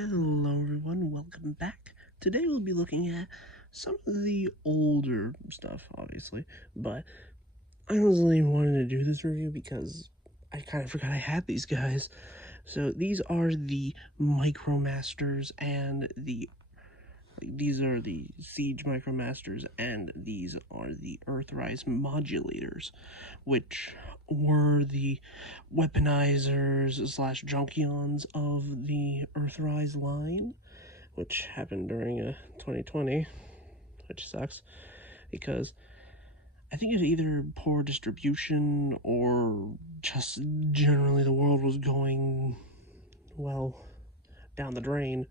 Hello everyone, welcome back. Today we'll be looking at some of the older stuff, obviously, but I honestly wanted to do this review because I kind of forgot I had these guys. So these are the Micromasters and these are the Siege Micromasters and these are the Earthrise modulators, which were the weaponizers slash junkions of the Earthrise line, which happened during 2020, which sucks because I think it's either poor distribution or just generally the world was going, well, down the drain.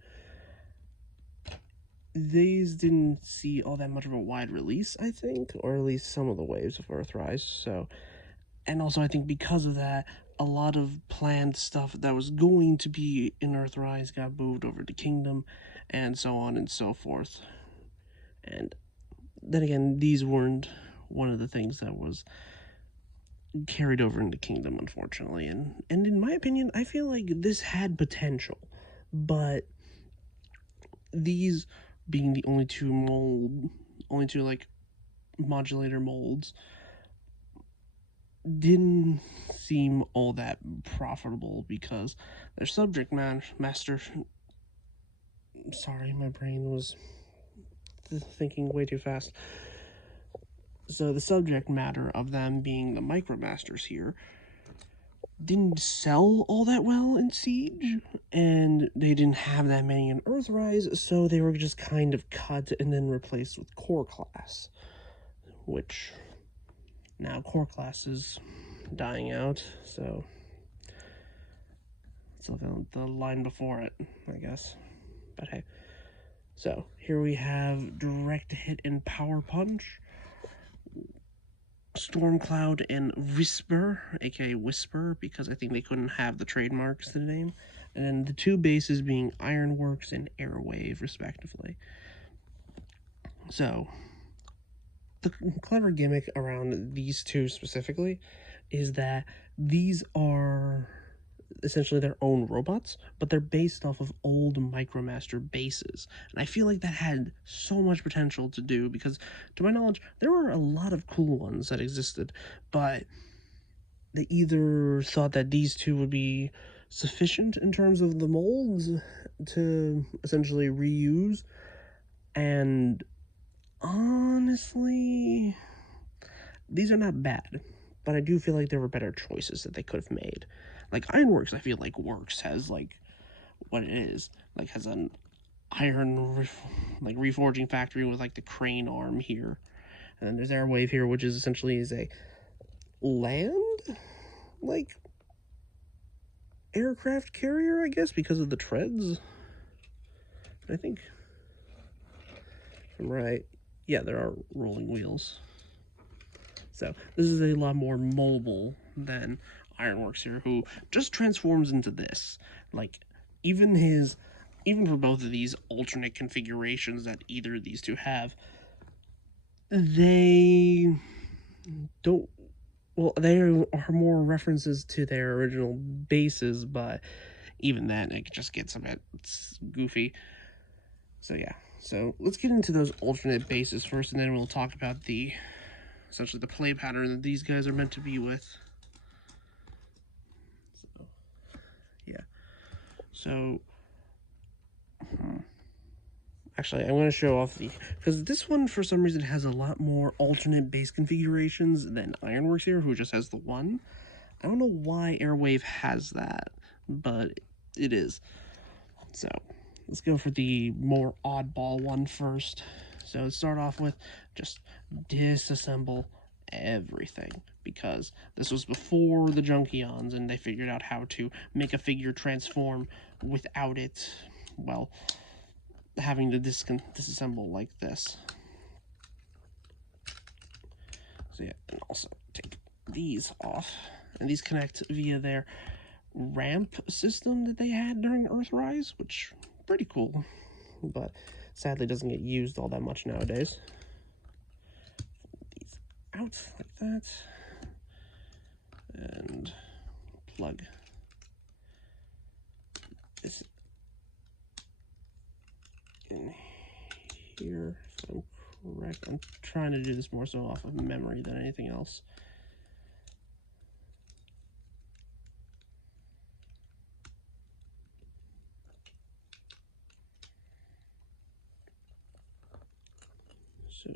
These didn't see all that much of a wide release, I think, or at least some of the waves of Earthrise. So, and also I think because of that, a lot of planned stuff that was going to be in Earthrise got moved over to Kingdom, and so on and so forth. And then again, these weren't one of the things that was carried over into Kingdom, unfortunately. And in my opinion, I feel like this had potential, but these being the only two modulator molds didn't seem all that profitable because their subject master. Sorry, my brain was thinking way too fast. So the subject matter of them being the Micromasters here didn't sell all that well in Siege, and they didn't have that many in Earthrise, so they were just kind of cut and then replaced with Core Class, which now Core Class is dying out, so let's look at the line before it, I guess. But hey, so here we have Direct Hit and Power Punch, Stormcloud and Whisper, aka Whisper, because I think they couldn't have the trademarks to the name, and the two bases being Ironworks and Airwave, respectively. So, the clever gimmick around these two specifically is that these are essentially their own robots, but they're based off of old Micromaster bases. And I feel like that had so much potential to do because, to my knowledge, there were a lot of cool ones that existed, but they either thought that these two would be sufficient in terms of the molds to essentially reuse, and honestly, these are not bad, but I do feel like there were better choices that they could have made. Like Ironworks, I feel like works has like what it is, like has an iron reforging factory with like the crane arm here, and then there's Airwave here, which is essentially is a land like aircraft carrier, I guess, because of the treads. I think I'm right. Yeah, there are rolling wheels. So this is a lot more mobile than Ironworks here, who just transforms into this. Like, even for both of these alternate configurations that either of these two have, they don't. Well, they are more references to their original bases, but even then, it just gets a bit goofy. So yeah, so let's get into those alternate bases first, and then we'll talk about essentially the play pattern that these guys are meant to be with. So, yeah. So, actually, I'm going to show off because this one, for some reason, has a lot more alternate base configurations than Ironworks here, who just has the one. I don't know why Airwave has that, but it is. So, let's go for the more oddball one first. So, let's start off with just disassemble everything, because this was before the Junkions, and they figured out how to make a figure transform without it, well, having to disassemble like this. So yeah, and also take these off, and these connect via their ramp system that they had during Earthrise, which pretty cool, but sadly doesn't get used all that much nowadays. These out like that, and plug this in here, if I'm correct. I'm trying to do this more so off of memory than anything else. So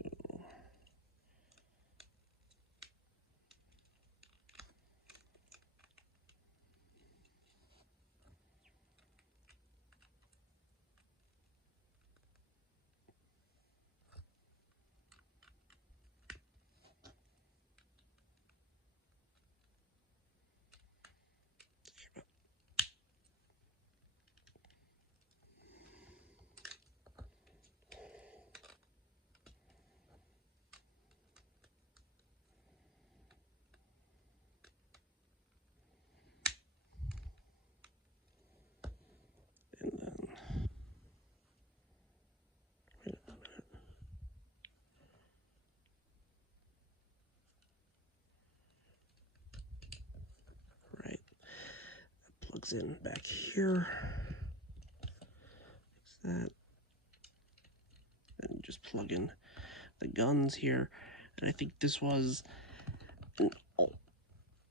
plugs in back here. Fix that. And just plug in the guns here. And I think this was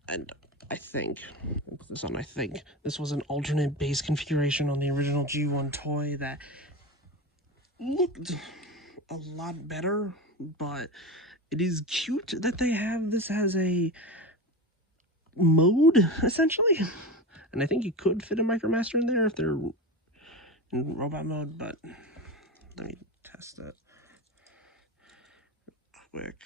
I think this was an alternate base configuration on the original G1 toy that looked a lot better, but it is cute that they have this as a mode, essentially. And I think you could fit a Micromaster in there if they're in robot mode, but let me test that quick.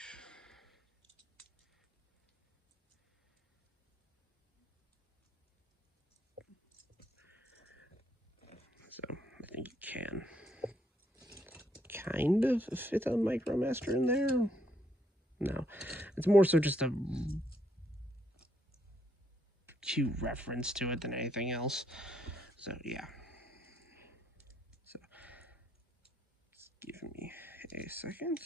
So I think you can kind of fit a Micromaster in there. No, it's more so just a cute reference to it than anything else. So yeah. So give me a second.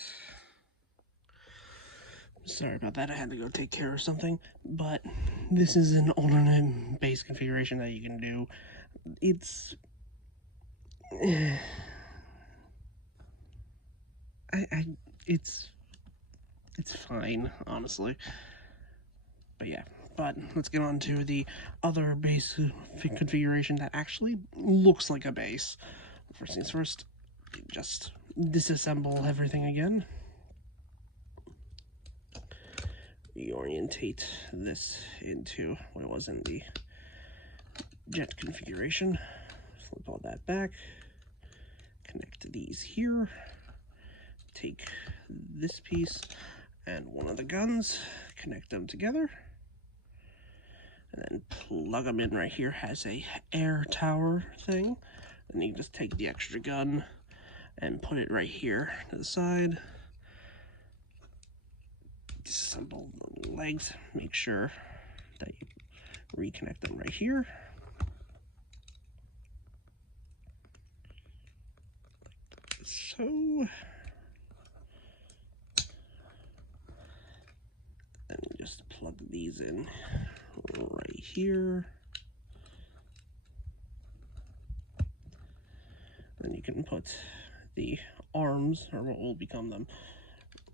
Sorry about that, I had to go take care of something, but this is an alternate base configuration that you can do. It's it's fine, honestly. But yeah, but let's get on to the other base configuration that actually looks like a base. First things first, just disassemble everything again. Reorientate this into what it was in the jet configuration. Flip all that back. Connect these here. Take this piece and one of the guns, connect them together, and then plug them in right here. Has a air tower thing, and you can just take the extra gun and put it right here to the side. Disassemble the legs, make sure that you reconnect them right here. Like so. And just plug these in right here. Then you can put the arms, or what will become them,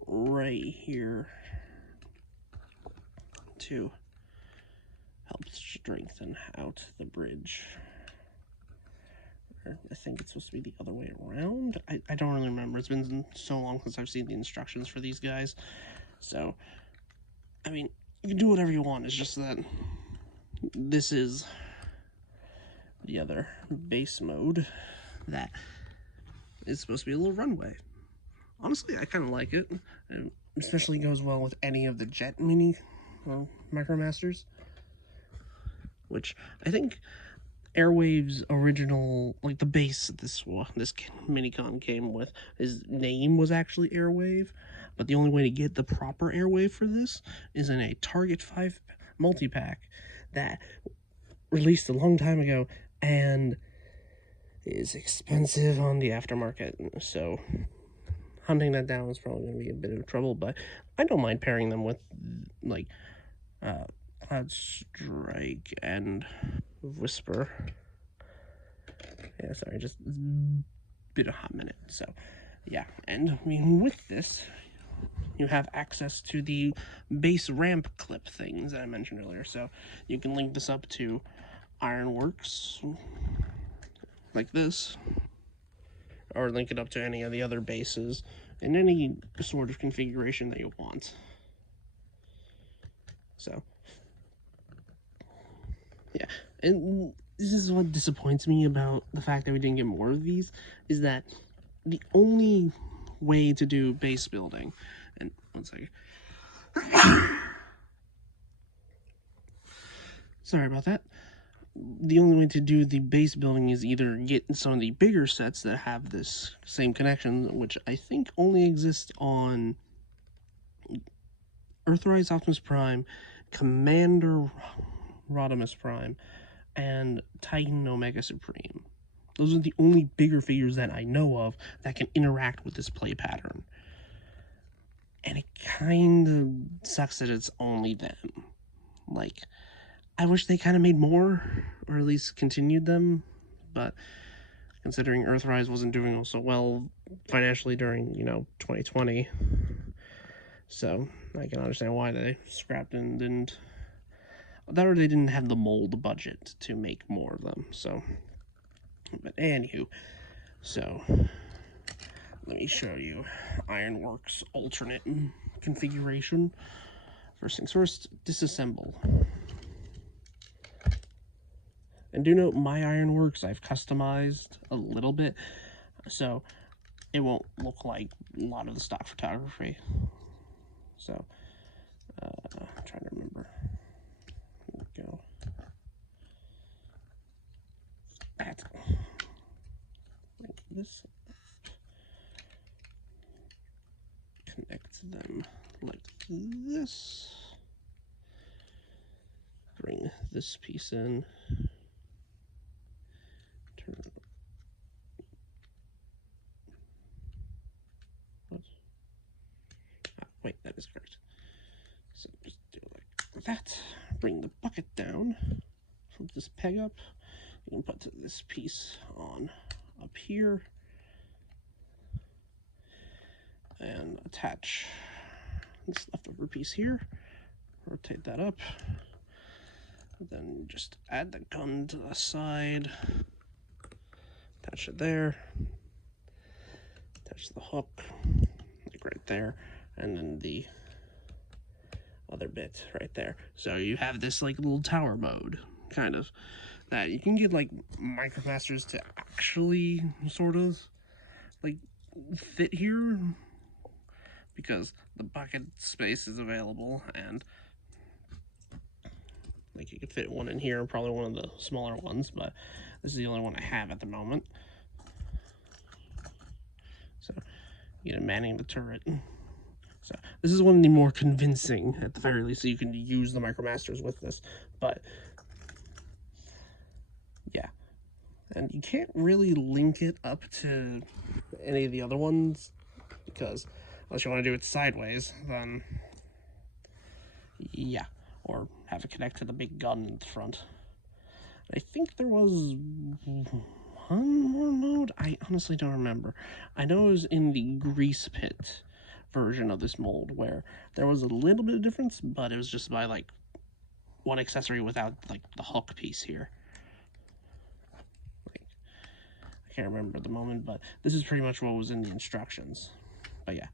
right here to help strengthen out the bridge. I think it's supposed to be the other way around. I don't really remember. It's been so long since I've seen the instructions for these guys. So, I mean, you can do whatever you want. It's just that this is the other base mode that is supposed to be a little runway. Honestly, I kind of like it. It especially goes well with any of the jet mini Micromasters, which I think Airwave's original, like the base this Minicon came with, his name was actually Airwave, but the only way to get the proper Airwave for this is in a Target 5 multi-pack that released a long time ago and is expensive on the aftermarket, so hunting that down is probably going to be a bit of trouble, but I don't mind pairing them with, like, Cloud Strike and Whisper. Yeah, sorry, just been a hot minute. So yeah, and I mean, with this, you have access to the base ramp clip things that I mentioned earlier. So you can link this up to Ironworks, like this, or link it up to any of the other bases in any sort of configuration that you want. So, yeah, and this is what disappoints me about the fact that we didn't get more of these, is that the only way to do base building, and one second, sorry about that. The only way to do the base building is either get some of the bigger sets that have this same connection, which I think only exists on Earthrise Optimus Prime, Commander Rodimus Prime, and Titan Omega Supreme. Those are the only bigger figures that I know of that can interact with this play pattern. And it kind of sucks that it's only them. Like, I wish they kind of made more, or at least continued them, but considering Earthrise wasn't doing so well financially during, 2020, so I can understand why they scrapped and didn't, or they didn't have the mold budget to make more of them, so, but anywho, so, let me show you Ironworks alternate configuration. First things first, disassemble. And do note, my Ironworks I've customized a little bit, so it won't look like a lot of the stock photography. So, I'm trying to remember. Here we go. That. Like this. Connect them like this. Bring this piece in. Turn. What? Ah, wait, that is correct. So just do it like that. Bring the bucket down. Flip this peg up. You can put this piece on up here. And attach this leftover piece here. Rotate that up. Then just add the gun to the side. Attach it there. Attach the hook, like right there. And then the other bit right there. So you have this like little tower mode, kind of, that you can get like Micromasters to actually sort of like fit here, because the bucket space is available, and like you could fit one in here, probably one of the smaller ones, but this is the only one I have at the moment. So you get a manning the turret. So this is one of the more convincing, at the very least, so you can use the Micromasters with this. But yeah, and you can't really link it up to any of the other ones, because unless you want to do it sideways, then yeah, or have it connect to the big gun in the front. I think there was one more mode. I honestly don't remember. I know it was in the grease pit version of this mold where there was a little bit of difference, but it was just by like one accessory without like the hook piece here. Like, I can't remember at the moment, but this is pretty much what was in the instructions. But yeah,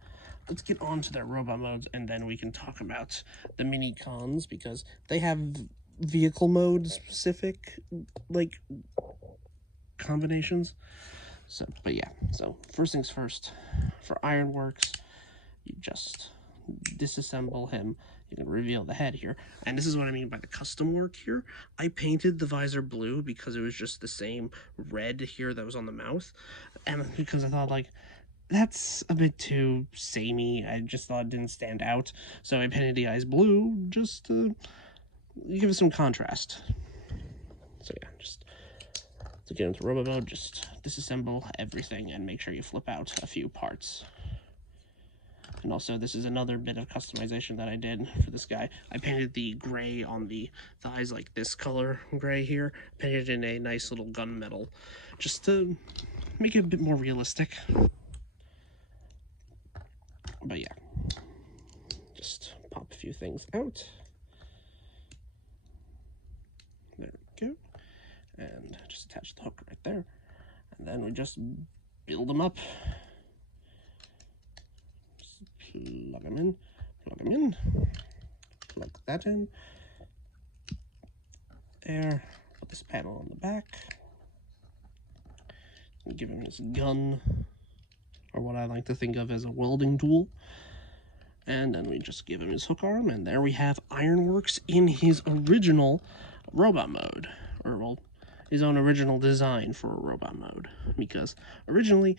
let's get on to their robot modes, and then we can talk about the mini cons, because they have vehicle mode specific like combinations. So, but yeah, so first things first, for Ironworks, you just disassemble him. You can reveal the head here, and this is what I mean by the custom work here. I painted the visor blue because it was just the same red here that was on the mouth, and because I thought like that's a bit too samey. I just thought it didn't stand out, so I painted the eyes blue just to give it some contrast. So yeah, just to get into robot mode, just disassemble everything and make sure you flip out a few parts. And also, this is another bit of customization that I did for this guy. I painted the gray on the thighs, like this color gray here. Painted in a nice little gunmetal, just to make it a bit more realistic. But yeah, just pop a few things out. There we go. And just attach the hook right there. And then we just build them up. Just plug them in, plug that in. There, put this panel on the back. And give him his gun, or what I like to think of as a welding tool. And then we just give him his hook arm, and there we have Ironworks in his original robot mode. Or, well, his own original design for a robot mode. Because originally,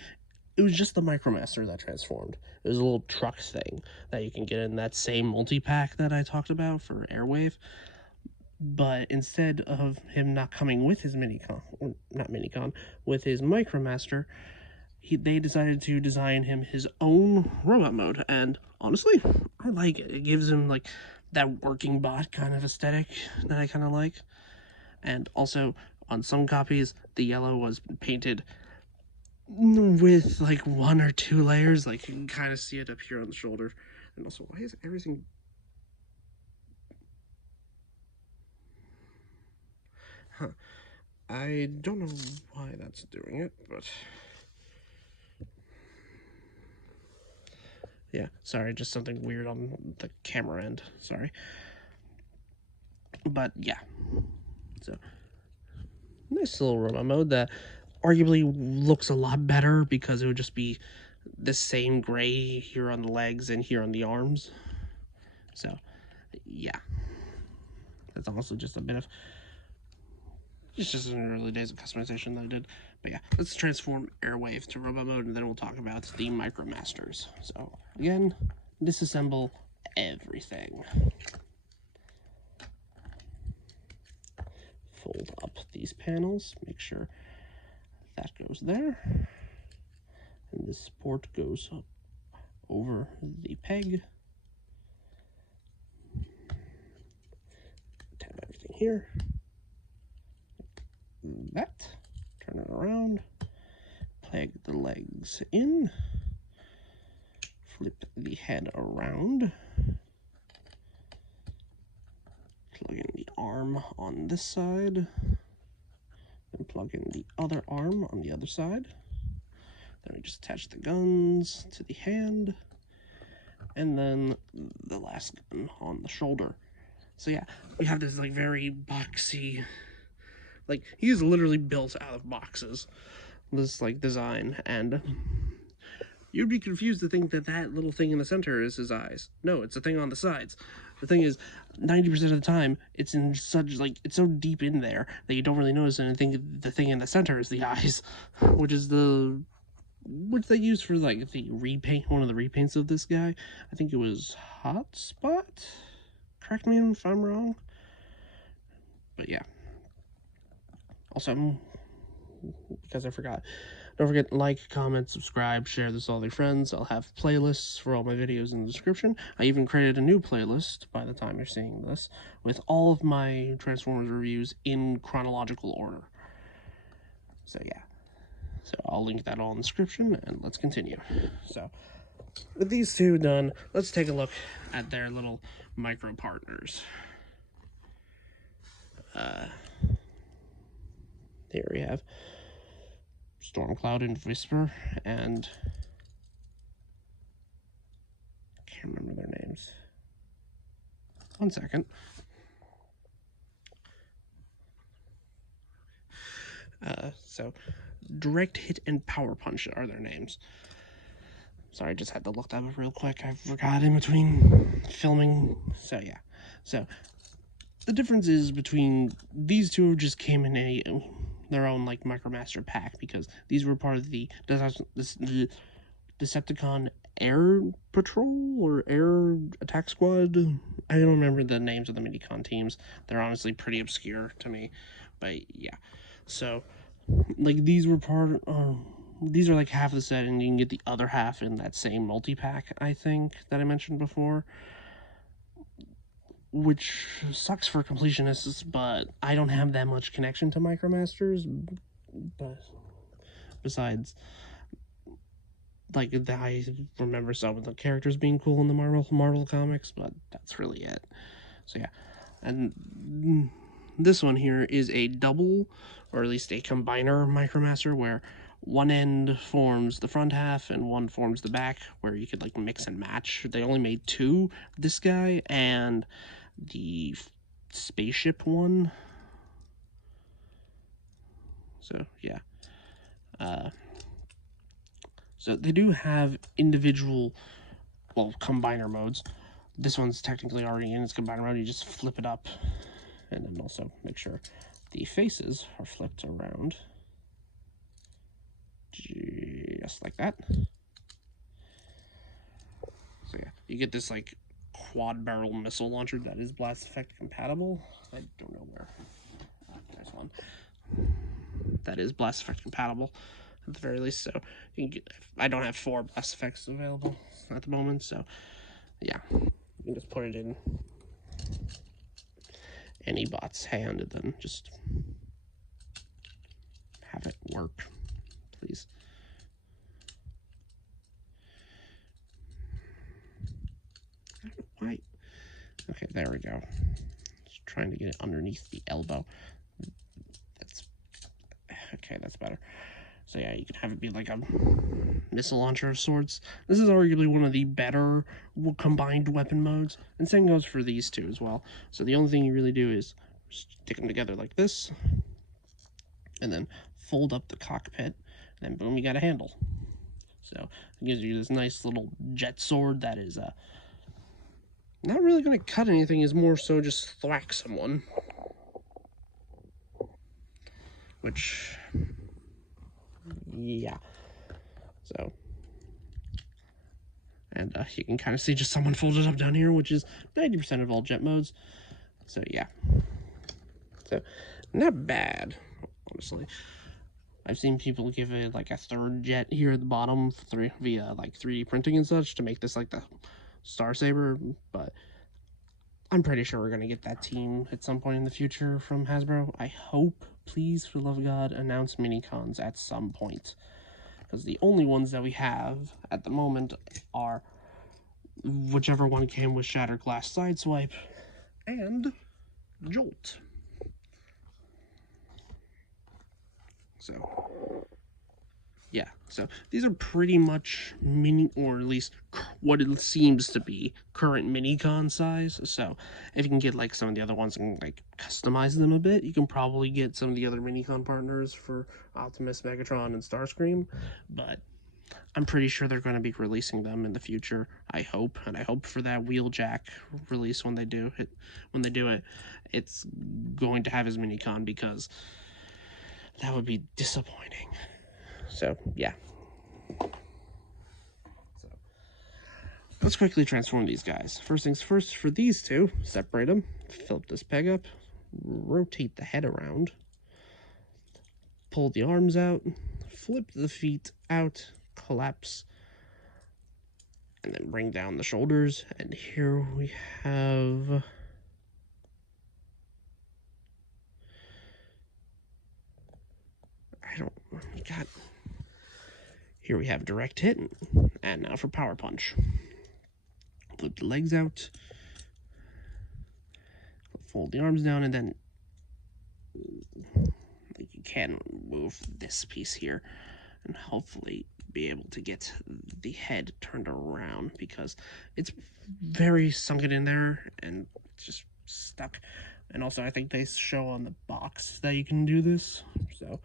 it was just the Micromaster that transformed. It was a little truck thing that you can get in that same multi-pack that I talked about for Airwave. But instead of him not coming with his with his Micromaster, they decided to design him his own robot mode. And honestly, I like it. It gives him like that working bot kind of aesthetic that I kind of like. And also, on some copies, the yellow was painted with like 1 or 2 layers. Like you can kind of see it up here on the shoulder. And also, why is everything... Huh. I don't know why that's doing it, but... yeah, sorry, just something weird on the camera end. Sorry. But yeah. So, nice little robot mode that arguably looks a lot better because it would just be the same gray here on the legs and here on the arms. So, yeah. That's also just a bit of... it's just in the early days of customization that I did. But yeah, let's transform Airwave to robot mode, and then we'll talk about the Micromasters. So, again, disassemble everything. Fold up these panels, make sure that goes there. And this support goes up over the peg. Tap everything here. That, turn it around, plug the legs in, flip the head around, plug in the arm on this side, then plug in the other arm on the other side. Then we just attach the guns to the hand, and then the last gun on the shoulder. So yeah, we have this like very boxy, like he's literally built out of boxes, this like design, and you'd be confused to think that that little thing in the center is his eyes. No, it's a thing on the sides. The thing is, 90% of the time, it's in such, like, it's so deep in there that you don't really notice it and think the thing in the center is the eyes, which they use for, like, the repaint, one of the repaints of this guy. I think it was Hotspot? Correct me if I'm wrong. But yeah. Also, because I forgot, don't forget to like, comment, subscribe, share this with all your friends. I'll have playlists for all my videos in the description. I even created a new playlist by the time you're seeing this with all of my Transformers reviews in chronological order. So yeah, so I'll link that all in the description, and let's continue. So with these two done, let's take a look at their little micro partners. Here we have Stormcloud and Whisper, and I can't remember their names. 1 second. So Direct Hit and Power Punch are their names. Sorry, I just had to look that up real quick. I forgot in between filming. So yeah. So the difference is between these two just came in their own like Micromaster pack, because these were part of the Decepticon Air Patrol or Air Attack Squad. I don't remember the names of the Minicon teams. They're honestly pretty obscure to me. But yeah. So like these were these are like half the set, and you can get the other half in that same multi-pack, I think, that I mentioned before. Which sucks for completionists, but I don't have that much connection to Micromasters. besides, like, I remember some of the characters being cool in the Marvel comics, but that's really it. So yeah, and this one here is a double, or at least a combiner Micromaster, where one end forms the front half and one forms the back, where you could like mix and match. They only made two, this guy and the spaceship one. So yeah, so they do have individual, well, combiner modes. This one's technically already in its combiner mode. You just flip it up, and then also make sure the faces are flipped around, just like that. So yeah, you get this like quad barrel missile launcher that is blast effect compatible. I don't know where. There's one that is blast effect compatible at the very least. So you can get, I don't have 4 blast effects available at the moment, so yeah, you can just put it in any bot's hand and then just have it work, please. I don't know why. Okay, there we go. Just trying to get it underneath the elbow. That's okay, that's better. So yeah, you can have it be like a missile launcher of sorts. This is arguably one of the better combined weapon modes, and same goes for these two as well. So the only thing you really do is stick them together like this, and then fold up the cockpit, and then boom, you got a handle. So it gives you this nice little jet sword that is not really going to cut anything, is more so just thwack someone. Which, yeah. So, and you can kind of see just someone folded up down here, which is 90% of all jet modes. So yeah. So, not bad, honestly. I've seen people give it like a third jet here at the bottom via like 3D printing and such to make this like the Star Saber, but I'm pretty sure we're going to get that team at some point in the future from Hasbro. I hope, please, for the love of God, announce mini-cons at some point. Because the only ones that we have at the moment are whichever one came with Shattered Glass Sideswipe and Jolt. So, yeah, so these are pretty much mini, or at least what it seems to be, current mini-con size. So if you can get like some of the other ones and like customize them a bit, you can probably get some of the other mini-con partners for Optimus, Megatron, and Starscream. But I'm pretty sure they're going to be releasing them in the future. I hope, and I hope for that Wheeljack release when they do it. When they do it, it's going to have his mini-con, because that would be disappointing. So, yeah. So, let's quickly transform these guys. First things first, for these two, separate them, flip this peg up, rotate the head around, pull the arms out, flip the feet out, collapse, and then bring down the shoulders. And here we have... God. Here we have direct hit, and now for power punch. Flip the legs out, fold the arms down, and then you can move this piece here and hopefully be able to get the head turned around, because it's very sunken in there and it's just stuck. And also I think they show on the box that you can do this, so,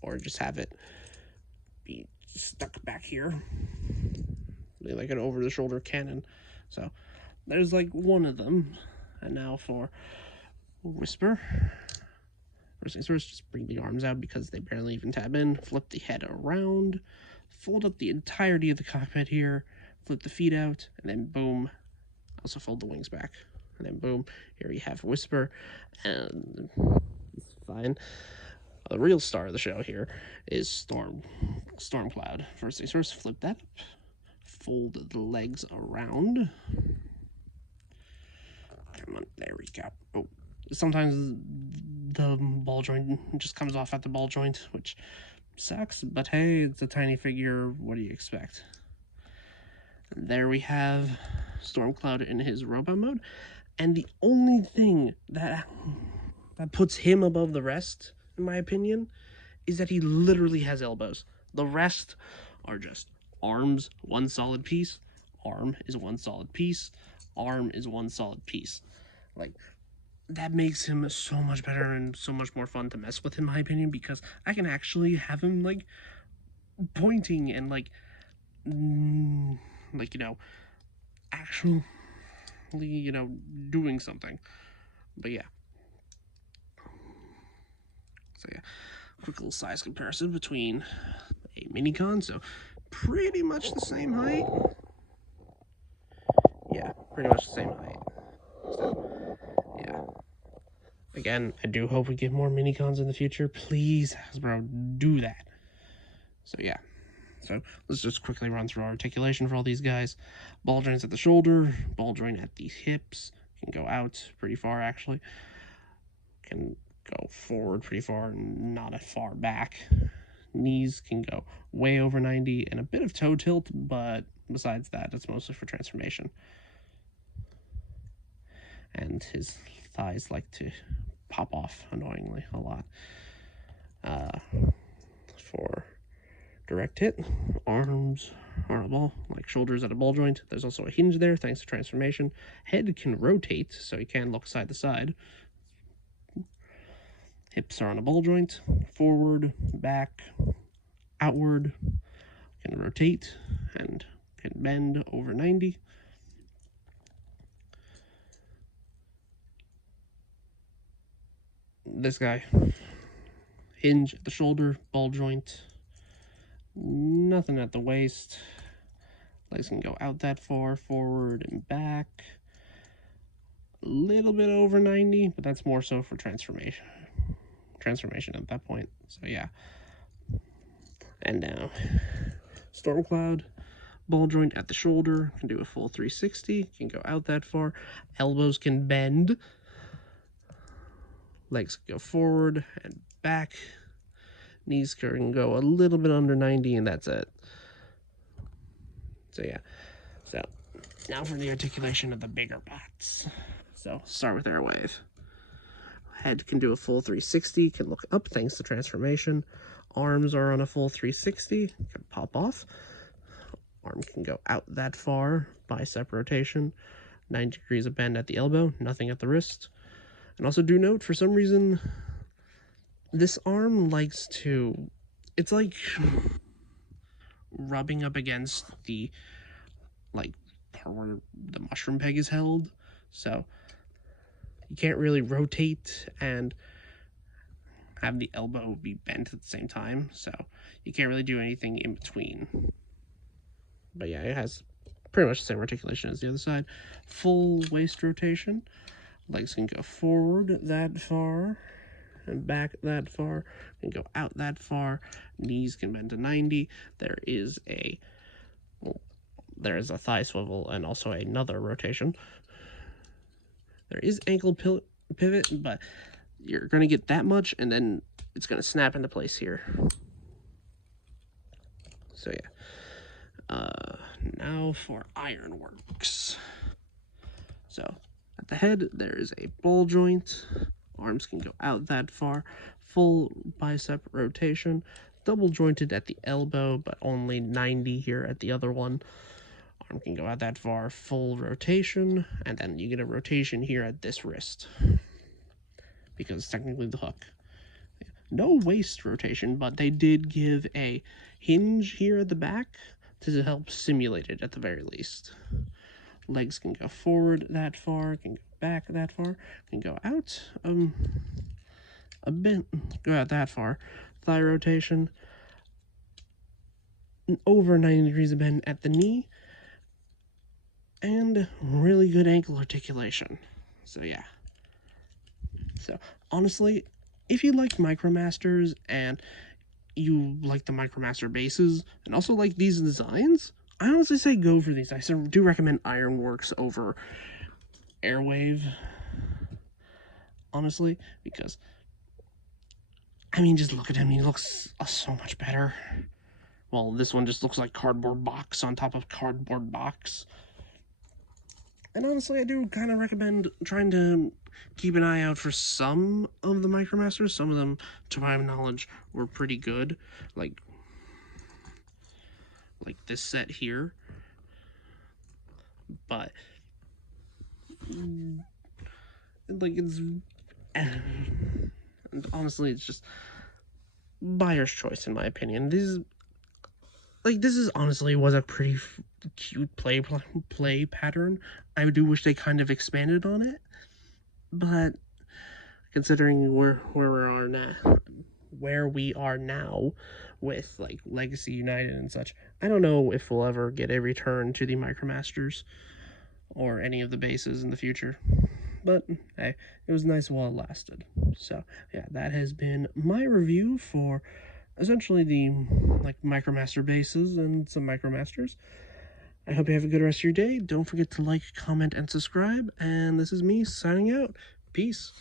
or just have it be stuck back here like an over-the-shoulder cannon. So there's like one of them. And now for Whisper. First things first, just bring the arms out because they barely even tab in. Flip the head around. Fold up the entirety of the cockpit here. Flip the feet out. And then boom. Also fold the wings back. And then boom. Here you have Whisper. And it's fine. The real star of the show here is Stormcloud. First things first, flip that up. Fold the legs around. Come on, there we go. Oh, Sometimes the ball joint just comes off at the ball joint, which sucks, but hey, it's a tiny figure. What do you expect? And there we have Stormcloud in his robot mode. And the only thing that puts him above the rest, in my opinion, is that he literally has elbows. The rest are just arms, one solid piece, arm is one solid piece, arm is one solid piece. Like, that makes him so much better and so much more fun to mess with, in my opinion, because I can actually have him, like, pointing and, like, you know, actually, you know, doing something. But yeah. So yeah, quick little size comparison between a Minicon. So pretty much the same height. Yeah, pretty much the same height. So yeah. Again, I do hope we get more Minicons in the future. Please, Hasbro, do that. So yeah. So let's just quickly run through our articulation for all these guys. Ball joints at the shoulder, ball joint at the hips, can go out pretty far actually. Can go forward pretty far, not as far back. Knees can go way over 90 and a bit of toe tilt, but besides that, it's mostly for transformation. And his thighs like to pop off annoyingly a lot. For direct hit, arms are a ball, like shoulders at a ball joint. There's also a hinge there thanks to transformation. Head can rotate, so you can look side to side. Hips are on a ball joint, forward, back, outward, can rotate and can bend over 90. This guy, hinge at the shoulder, ball joint, nothing at the waist. Legs can go out that far, forward and back. A little bit over 90, but that's more so for transformation at that point. So yeah. And now Stormcloud, ball joint at the shoulder, can do a full 360, can go out that far. Elbows can bend. Legs can go forward and back. Knees can go a little bit under 90, and that's it. So yeah. So now for the articulation of the bigger bots. So start with Airwave. Head can do a full 360, can look up thanks to transformation. Arms are on a full 360, can pop off. Arm can go out that far, bicep rotation. 90 degrees of bend at the elbow, nothing at the wrist. And also do note, for some reason, this arm likes to, it's like rubbing up against the, like, part where the mushroom peg is held. So you can't really rotate and have the elbow be bent at the same time. So you can't really do anything in between. But yeah, it has pretty much the same articulation as the other side. Full waist rotation. Legs can go forward that far and back that far, can go out that far. Knees can bend to 90. There is a thigh swivel and also another rotation. There is ankle pivot, but you're going to get that much, and then it's going to snap into place here. So yeah. Now for Ironworks. So at the head, there is a ball joint. Arms can go out that far. Full bicep rotation. Double jointed at the elbow, but only 90 here at the other one. Arm can go out that far. Full rotation. And then you get a rotation here at this wrist, because it's technically the hook. No waist rotation, but they did give a hinge here at the back to help simulate it at the very least. Legs can go forward that far, can go back that far, can go out a bit, go out that far. Thigh rotation, over 90 degrees of bend at the knee, and really good ankle articulation. So yeah. So honestly, if you like Micromasters and you like the Micromaster bases and also like these designs, I honestly say go for these. I do recommend Ironworks over Airwave. honestly, because, I mean, just look at him. He looks so much better. Well, this one just looks like cardboard box on top of cardboard box. And honestly, I do kind of recommend trying to keep an eye out for some of the Micromasters. Some of them, to my knowledge, were pretty good. Like this set here. But like, it's, and honestly, it's just buyer's choice, in my opinion. This is honestly was a pretty cute play pattern. I do wish they kind of expanded on it, but considering where we are now with like Legacy United and such, I don't know if we'll ever get a return to the Micromasters or any of the bases in the future. But hey, it was nice while it lasted. So yeah, that has been my review for essentially the Micromaster bases and some Micromasters. I hope you have a good rest of your day. Don't forget to like, comment, and subscribe. And this is me signing out. Peace.